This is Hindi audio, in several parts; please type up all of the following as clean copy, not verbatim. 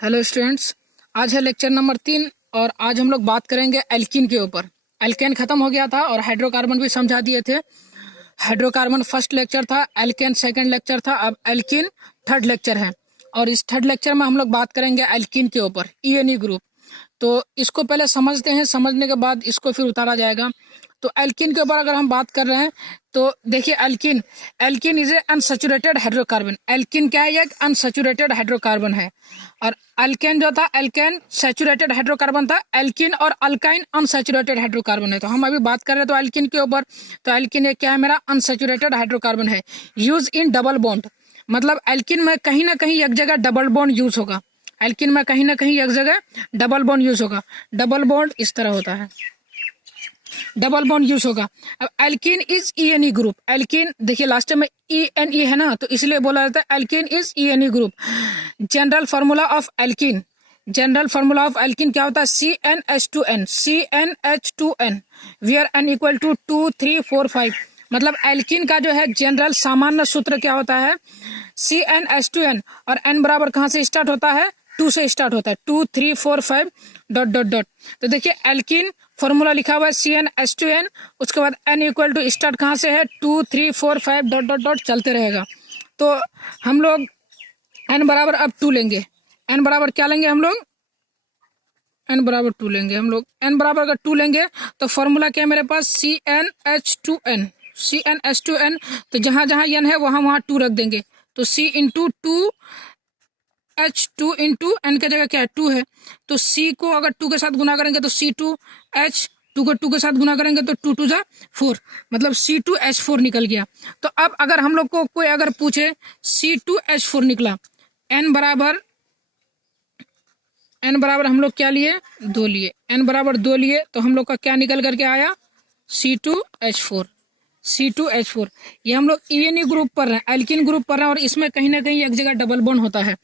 हेलो स्टूडेंट्स, आज है लेक्चर नंबर 3 और आज हम लोग बात करेंगे एल्कीन के ऊपर। एल्केन खत्म हो गया था और हाइड्रोकार्बन भी समझा दिए थे। हाइड्रोकार्बन फर्स्ट लेक्चर था, एल्केन सेकंड लेक्चर था, अब एल्कीन थर्ड लेक्चर है। और इस थर्ड लेक्चर में हम लोग बात करेंगे एल्कीन के ऊपर, ईएनई ग्रुप। तो इसको पहले समझते हैं, समझने के बाद इसको फिर उतारा जाएगा। तो एल्कीन के ऊपर अगर हम बात कर रहे हैं तो देखिए, alkene alkene is a unsaturated hydrocarbon. Alkene क्या है? ये एक अनसैचुरेटेड हाइड्रोकार्बन है। और अल्केन जो था, एल्केन सैचुरेटेड हाइड्रोकार्बन था। एल्कीन और अल्काइन अनसैचुरेटेड हाइड्रोकार्बन है। तो हम अभी बात कर रहे हैं तो एल्कीन के ऊपर। तो एल्कीन क्या है? मेरा अनसैचुरेटेड हाइड्रोकार्बन है। यूज इन डबल बॉन्ड, मतलब एल्कीन में कहीं ना कहीं एक जगह डबल बॉन्ड यूज होगा। एल्कीन में कहीं ना कहीं एक जगह डबल बॉन्ड यूज होगा। डबल बॉन्ड इस तरह होता है, डबल बॉन्ड यूज होगा। अब alkene is E N E group. Alkene देखिए लास्ट में ईएनई है ना, तो इसलिए बोला जाता है alkene is E N E group. General formula of alkene, general formula of alkene क्या होता है? CnH2n, CnH2n, where n equal to 2, 3, 4, 5। मतलब एल्कीन का जो है जनरल सामान्य सूत्र क्या होता है? CnH2n। और n बराबर कहाँ से स्टार्ट होता है? 2 से स्टार्ट होता है। 2, 3, 4, 5 डॉट डॉट डॉट। तो देखिए एल्कीन फॉर्मूला लिखा हुआ है CnH2n, उसके बाद n इक्वल टू स्टार्ट कहाँ से है? 2, 3, 4, 5 डॉट डॉट डॉट चलते रहेगा। तो हम लोग n बराबर अब 2 लेंगे। n बराबर क्या लेंगे हम लोग? n बराबर 2 लेंगे हम लोग। n बराबर अगर 2 लेंगे तो फॉर्मूला क्या है मेरे पास? CnH2n, CnH2n। तो जहां जहां n है वहां वहां 2 रख देंगे। तो C into 2 H2 into N की जगह क्या है? 2 है। तो C को अगर 2 के साथ गुना करेंगे तो C2 H, 2 को 2 के साथ गुना करेंगे तो 2 2 जा 4, मतलब C2H4 निकल गया। तो अब अगर हम लोग को कोई अगर पूछे C2H4 निकला, n बराबर हम लोग क्या लिए? 2 लिए। n बराबर 2 लिए तो हम लोग का क्या निकल करके आया? C2H4, C2H4। ये हम लोग ईएनई ग्रुप पर रहे हैं, एल्कीन ग्रुप पर रहे हैं, और इसमें कहीं ना कहीं एक जगह डबल बॉन्ड होता है।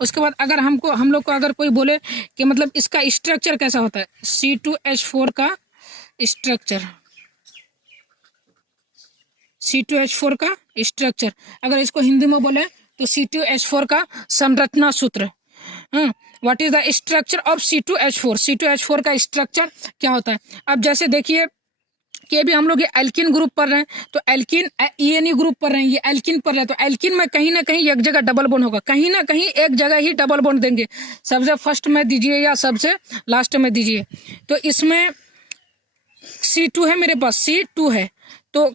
उसके बाद अगर हम लोग को अगर कोई बोले कि मतलब इसका स्ट्रक्चर कैसा होता है, C2H4 का स्ट्रक्चर, C2H4 का स्ट्रक्चर अगर इसको हिंदी में बोले तो C2H4 का संरचना सूत्र। What is the structure of C2H4? C2H4 का स्ट्रक्चर क्या होता है? अब जैसे देखिए कि अभी हम लोग ये एल्कीन ग्रुप पर रहे हैं, तो एल्कीन ईएनई ग्रुप पर रहे हैं, ये एल्कीन पर रहे हैं, तो एल्कीन में कहीं ना कहीं एक जगह डबल बॉन्ड होगा। कहीं ना कहीं एक जगह ही डबल बॉन्ड देंगे। सबसे फर्स्ट में दीजिए या सबसे लास्ट में दीजिए। तो इसमें C2 है मेरे पास, C2 है तो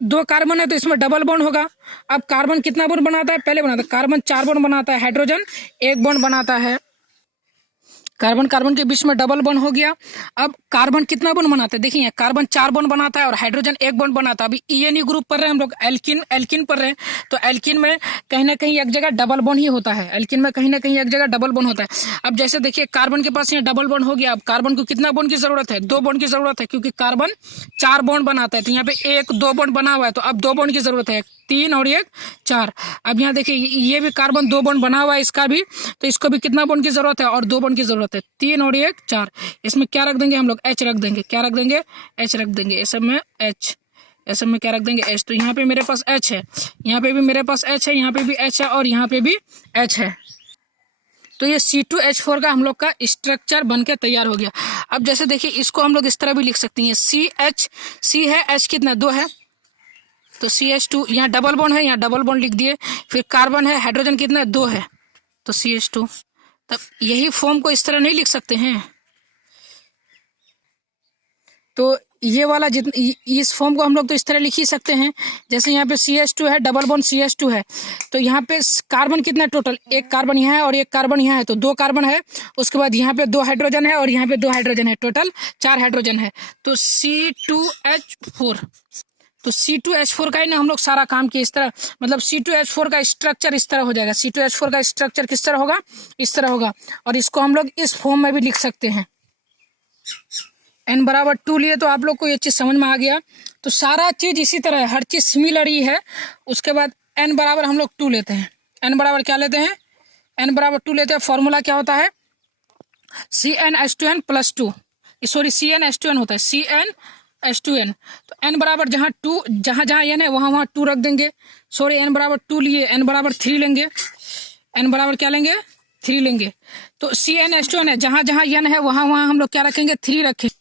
2 कार्बन है तो इसमें डबल बॉन्ड होगा। अब कार्बन कितना बॉन्ड बनाता है? पहले बनाता है कार्बन 4 बॉन्ड बनाता है, हाइड्रोजन 1 बॉन्ड बनाता है। कार्बन कार्बन के बीच में डबल बॉन्ड हो गया। अब कार्बन कितना बॉन्ड बनाता है? देखिए कार्बन 4 बॉन्ड बनाता है और हाइड्रोजन 1 बॉन्ड बनाता है। अभी ईएनई ग्रुप पर रहे हम लोग, एल्कीन पर रहे, तो एल्कीन में कहीं ना कहीं एक जगह डबल बॉन्ड ही होता है। एल्कीन में कहीं ना कहीं एक जगह डबल बॉन्ड होता है। अब जैसे देखिए कार्बन के पास यहाँ डबल बॉन्ड हो गया। अब कार्बन को कितना बॉन्ड की जरूरत है? 2 बॉन्ड की जरूरत है, क्योंकि कार्बन 4 बॉन्ड बनाता है। तो यहाँ पे 1, 2 बॉन्ड बना हुआ है, तो अब 2 बॉन्ड की जरूरत है, 3 और 1 4। अब यहाँ देखिए ये भी कार्बन 2 बॉन्ड बना हुआ है, इसका भी, तो इसको भी कितना बॉन्ड की जरूरत है? और 2 बॉन्ड की जरूरत है, 3 और 1 4। इसमें क्या रख देंगे हम लोग? H रख देंगे। क्या रख देंगे? H रख देंगे। इस सब में H, इस सब में क्या रख देंगे? H। तो यहाँ पे मेरे पास H है, यहाँ पे भी मेरे पास H है, यहाँ पे भी H है और यहाँ पे भी H है। तो ये C2H4 का हम लोग का स्ट्रक्चर बन के तैयार हो गया। अब जैसे देखिए इसको हम लोग इस तरह भी लिख सकते हैं, C है, H कितना? 2 है, तो CH2, यहाँ डबल बॉन्ड है, यहाँ डबल बॉन्ड लिख दिए। फिर कार्बन है, हाइड्रोजन कितना है? 2 है, तो CH2। तब यही फॉर्म को इस तरह नहीं लिख सकते हैं? तो ये वाला इस फॉर्म को हम लोग तो इस तरह लिख ही सकते हैं। जैसे यहाँ पे CH2 है, डबल बॉन्ड CH2 है, तो यहाँ पे कार्बन कितना टोटल? 1 कार्बन यहाँ है और 1 कार्बन यहाँ है, तो 2 कार्बन है। उसके बाद यहाँ पे 2 हाइड्रोजन है और यहाँ पे 2 हाइड्रोजन है, टोटल 4 हाइड्रोजन है। तो C2H4, तो C2H4 का ही ना हम लोग सारा काम किए इस तरह। मतलब C2H4 का स्ट्रक्चर इस तरह हो जाएगा। C2H4 का स्ट्रक्चर किस तरह होगा? इस तरह होगा। और इसको हम लोग इस फॉर्म में भी लिख सकते हैं। n बराबर 2 लिए तो आप लोग को ये चीज़ समझ में आ गया। तो सारा चीज़ इसी तरह है, हर चीज़ सिमिलर ही है। उसके बाद n बराबर हम लोग 2 लेते हैं। n बराबर क्या लेते हैं? n बराबर 2 लेते हैं। फॉर्मूला क्या होता है? CnH2n प्लस 2, सॉरी CnH2n होता है, CnH2n। तो n बराबर जहाँ जहाँ n है वहाँ 2 रख देंगे। सॉरी n बराबर 2 लिए, n बराबर 3 लेंगे। n बराबर क्या लेंगे? 3 लेंगे तो CnH2n है, जहां जहां n है वहां वहां हम लोग क्या रखेंगे, 3 रखेंगे।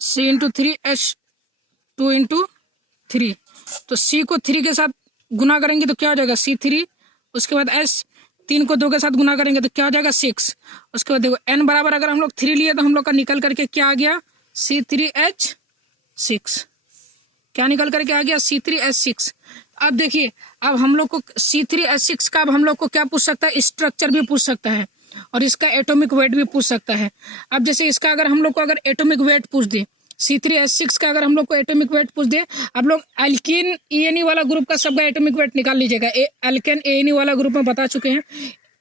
C इंटू 3 H2 इंटू 3, तो C को 3 के साथ गुना करेंगे तो क्या हो जाएगा C3, उसके बाद S 3 को 2 के साथ गुना करेंगे तो क्या हो जाएगा 6, उसके बाद देखो n बराबर अगर हम लोग 3 लिए तो हम लोग का निकल करके क्या आ गया C3H6, क्या निकल करके आ गया C3H6। अब देखिए, अब हम लोग को C3H6 का अब हम लोग को क्या पूछ सकता है, स्ट्रक्चर भी पूछ सकता है और इसका एटॉमिक वेट भी पूछ सकता है। अब जैसे इसका अगर हम लोग को अगर एटॉमिक वेट पूछ दे, C3H6 का अगर हम लोग को एटॉमिक वेट पूछ दे, आप लोग एल्कीन ENE वाला ग्रुप का सबका एटॉमिक वेट निकाल लीजिएगा। एल्केन ENE वाला ग्रुप में बता चुके हैं,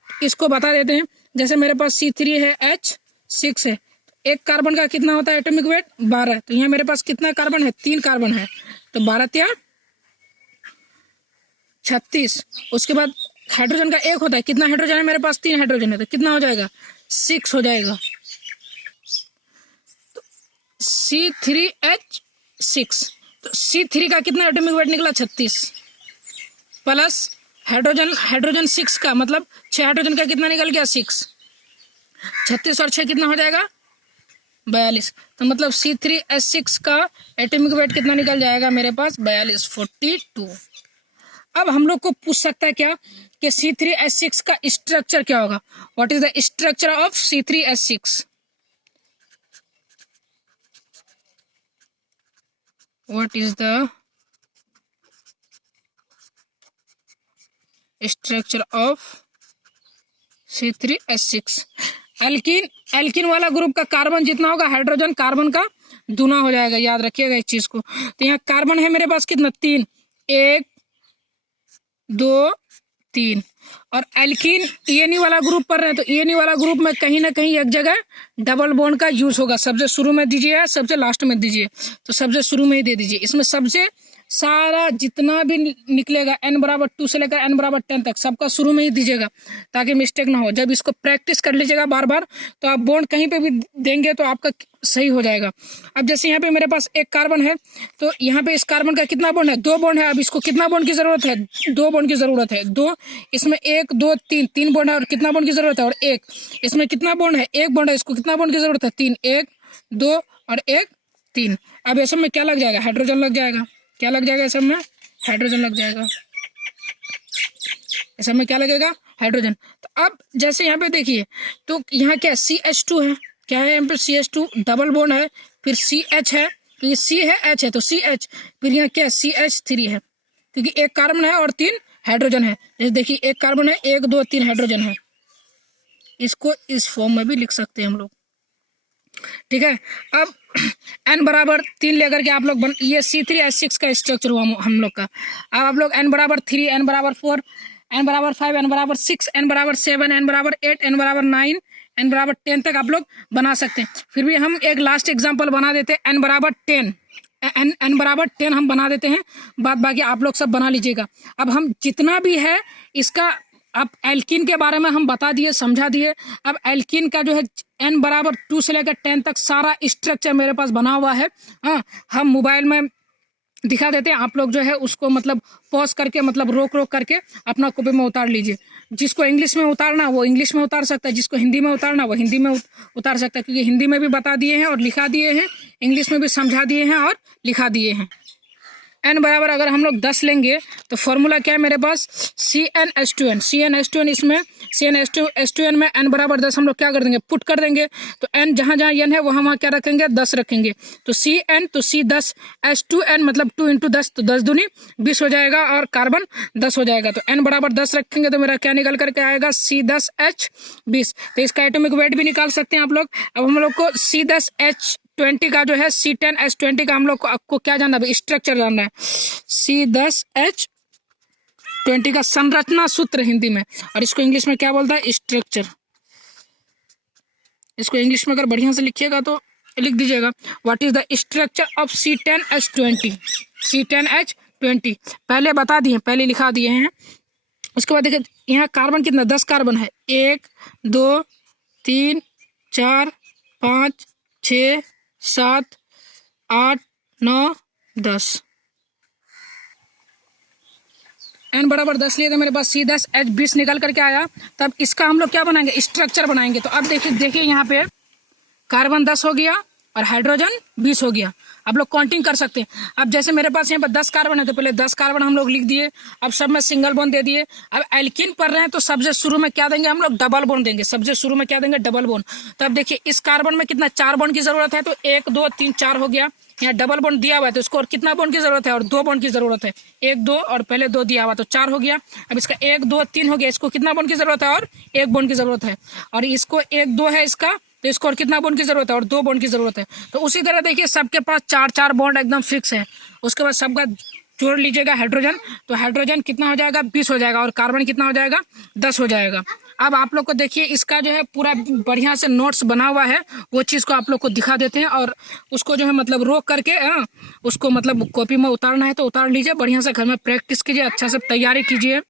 इसको बता देते हैं। जैसे मेरे पास C3 है, H6 है, एक कार्बन का कितना होता है एटॉमिक वेट 12, तो यहाँ मेरे पास कितना कार्बन है, 3 कार्बन है, तो 12 या 36। उसके बाद हाइड्रोजन का एक होता है, कितना हाइड्रोजन है मेरे पास, 3 हाइड्रोजन है, तो कितना हो जाएगा 6 हो जाएगा। तो C3H6, तो C3 का कितना एटॉमिक वेट निकला 36, प्लस हाइड्रोजन 6 का मतलब 6 हाइड्रोजन का कितना निकल गया 6, 36 और 6 कितना हो जाएगा 42, तो मतलब C3H6 का एटॉमिक वेट कितना निकल जाएगा मेरे पास 42, 42। अब हम लोग को पूछ सकता है क्या कि C3H6 का स्ट्रक्चर क्या होगा, what is the structure of C3H6, what is the structure of C3H6। Alkene वाला ग्रुप का कार्बन जितना होगा हाइड्रोजन कार्बन का दूना हो जाएगा, याद रखिएगा इस चीज को। तो यहाँ कार्बन है मेरे पास कितना 3, 1 2 3, और एल्कीन ENE वाला ग्रुप पढ़ रहे हैं तो ENE वाला ग्रुप में कहीं ना कहीं एक जगह डबल बॉन्ड का यूज होगा, सबसे शुरू में दीजिए या सबसे लास्ट में दीजिए, तो सबसे शुरू में ही दे दीजिए। इसमें सबसे सारा जितना भी निकलेगा n बराबर 2 से लेकर n बराबर 10 तक सबका शुरू में ही दीजिएगा ताकि मिस्टेक ना हो। जब इसको प्रैक्टिस कर लीजिएगा बार बार तो आप बॉन्ड कहीं पे भी देंगे तो आपका सही हो जाएगा। अब जैसे यहाँ पे मेरे पास एक कार्बन है तो यहाँ पे इस कार्बन का कितना बॉन्ड है, 2 बॉन्ड है। अब इसको कितना बॉन्ड की जरूरत है, 2 बॉन्ड की जरूरत है, 2, इसमें 1 2 3 बॉन्ड है, और कितना बॉन्ड की जरूरत है, और 1, इसमें कितना बॉन्ड है, 1 बॉन्ड है, इसको कितना बॉन्ड की जरूरत है 3, 1 2 और 1 3। अब ये सब में क्या लग जाएगा, हाइड्रोजन लग जाएगा, क्या लग जाएगा सब में, हाइड्रोजन लग जाएगा, सब में क्या लगेगा हाइड्रोजन। तो अब जैसे यहाँ पे देखिए तो यहाँ क्या CH2 है, क्या है यहाँ पे CH2 डबल बॉन्ड है, फिर CH है, तो ये C है H है तो CH, फिर यहाँ क्या CH3 है क्योंकि एक कार्बन है और 3 हाइड्रोजन है। जैसे देखिए एक कार्बन है, 1 2 3 हाइड्रोजन है, इसको इस फॉर्म में भी लिख सकते हैं हम लोग, ठीक है। अब n बराबर 3 लेकर के आप लोग ये C3H6 का स्ट्रक्चर हुआ हम लोग का। अब आप लोग n बराबर 3, n बराबर 4, n बराबर 5, n बराबर 6, n बराबर 7, n बराबर 8, n बराबर 9, n बराबर 10 तक आप लोग बना सकते हैं। फिर भी हम एक लास्ट एग्जाम्पल बना देते हैं, n बराबर 10, n बराबर 10 हम बना देते हैं, बाद बाकी आप लोग सब बना लीजिएगा। अब हम जितना भी है इसका अब एल्कीन के बारे में हम बता दिए, समझा दिए। अब एल्कीन का जो है n बराबर 2 से लेकर 10 तक सारा स्ट्रक्चर मेरे पास बना हुआ है। हाँ, हम मोबाइल में दिखा देते हैं, आप लोग जो है उसको मतलब पॉज करके मतलब रोक करके अपना कॉपी में उतार लीजिए। जिसको इंग्लिश में उतारना वो इंग्लिश में उतार सकता है, जिसको हिंदी में उतारना वो हिंदी में उतार सकता है, क्योंकि हिंदी में भी बता दिए हैं और लिखा दिए हैं, इंग्लिश में भी समझा दिए हैं और लिखा दिए हैं। n बराबर अगर हम लोग 10 लेंगे तो फॉर्मूला क्या है मेरे पास CnH2n, इसमें CnH2n में n बराबर 10 हम लोग क्या कर देंगे, पुट कर देंगे। तो n जहाँ जहाँ n है वहाँ क्या रखेंगे, 10 रखेंगे। तो Cn तो C10, H2n मतलब 2 × 10 तो 10 दूनी 20 हो जाएगा और कार्बन 10 हो जाएगा। तो n बराबर 10 रखेंगे तो मेरा क्या निकल करके आएगा C10H20। तो इसका एटॉमिक वेट भी निकाल सकते हैं आप लोग। अब हम लोग को C10H20 का जो है C10H20 का हम लोग को आपको क्या जानना है, स्ट्रक्चर जानना है। C10H20 का संरचना सूत्र हिंदी में, और इसको इंग्लिश में क्या बोलता है, स्ट्रक्चर। इसको इंग्लिश में अगर बढ़िया से लिखिएगा तो लिख दीजिएगा, what is the structure of C10H20। C10H20 पहले बता दिए, पहले लिखा दिए हैं। उसके बाद देखिए यहाँ कार्बन कितना, 10 कार्बन है, 1 2 3 4 5 6 7 8 9 10। n बराबर 10 लिए थे मेरे पास, C10H20 निकल करके आया। तब इसका हम लोग क्या बनाएंगे, स्ट्रक्चर बनाएंगे। तो अब देखिए यहाँ पे कार्बन 10 हो गया और हाइड्रोजन 20 हो गया। आप लोग काउंटिंग कर सकते हैं। अब जैसे मेरे पास यहाँ पर 10 कार्बन है तो पहले 10 कार्बन हम लोग लिख दिए। अब सब में सिंगल बॉन्ड दे दिए। अब एल्कीन पढ़ रहे हैं तो सबसे शुरू में क्या देंगे हम लोग, डबल बॉन्ड देंगे। सबसे शुरू में क्या देंगे, डबल बॉन्ड। तो अब देखिए इस कार्बन में कितना, 4 बॉन्ड की जरूरत है। तो 1 2 3 4 हो गया। यहाँ डबल बॉन्ड दिया हुआ है तो इसको और कितना बॉन्ड की जरूरत है, और 2 बॉन्ड की जरूरत है। 1 2 और पहले 2 दिया हुआ तो 4 हो गया। अब इसका 1 2 3 हो गया। इसको कितना बॉन्ड की जरूरत है, और 1 बॉन्ड की जरूरत है। और इसको 1 2 है इसका, तो इसको और कितना बॉन्ड की जरूरत है, और 2 बॉन्ड की जरूरत है। तो उसी तरह देखिए सबके पास 4 बॉन्ड एकदम फिक्स है। उसके बाद सबका जोड़ लीजिएगा हाइड्रोजन। तो हाइड्रोजन कितना हो जाएगा, 20 हो जाएगा। और कार्बन कितना हो जाएगा, 10 हो जाएगा। अब आप लोग को देखिए इसका जो है पूरा बढ़िया से नोट्स बना हुआ है, वो चीज़ को आप लोग को दिखा देते हैं। और उसको जो है मतलब रोक करके उसको मतलब कॉपी में उतारना है तो उतार लीजिए। बढ़िया से घर में प्रैक्टिस कीजिए, अच्छा से तैयारी कीजिए।